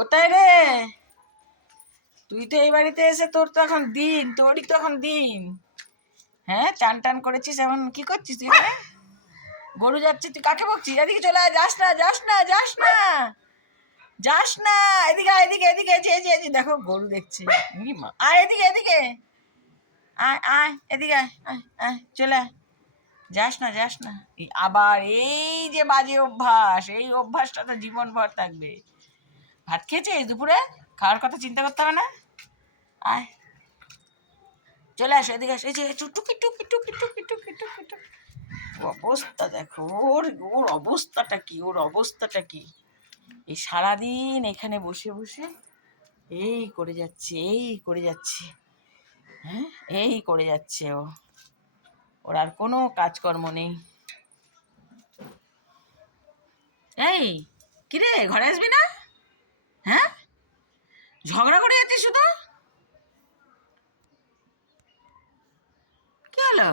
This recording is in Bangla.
কোথায় রে? তুই তো এই বাড়িতে এসে তোর তো এখন দিন, তোরই তো এখন দিন। হ্যাঁ, চান টান করেছিস, এখন কি করছিস তুই? গরু যাচ্ছে, তুই কাকে বকছিস? এদিকে চলে আয়, যাস না যাস না যাস না যাস না, এদিকে আয়, এদিকে এদিকে, দেখো গরু দেখছে। আয় এদিকে এদিকে, আয় আয় এদিকে, আয় আয় আয়, চলে আয়। যাস না যাস না। আবার এই যে বাজে অভ্যাস, এই অভ্যাসটা তো জীবন ভর থাকবে। ভাত খেয়েছিস দুপুরে? খাওয়ার কথা চিন্তা করতে হবে না। আয়, চলে আসো, এদিকে আসো। এই যে টুকি টুকি টুকি টুকি টুকি টুকি টুকি। অবস্থা দেখো ওর, ওর অবস্থাটা কি, ওর অবস্থাটা কি। এই সারাদিন এখানে বসে বসে এই করে যাচ্ছে, এই করে যাচ্ছে। হ্যাঁ, এই করে যাচ্ছে ও। ওর আর কোনো কাজকর্ম নেই। এই, কিরে, ঘরে আসবি না? হ্যাঁ, ঝগড়া করে যাচ্ছিস শুধু। কি হলো?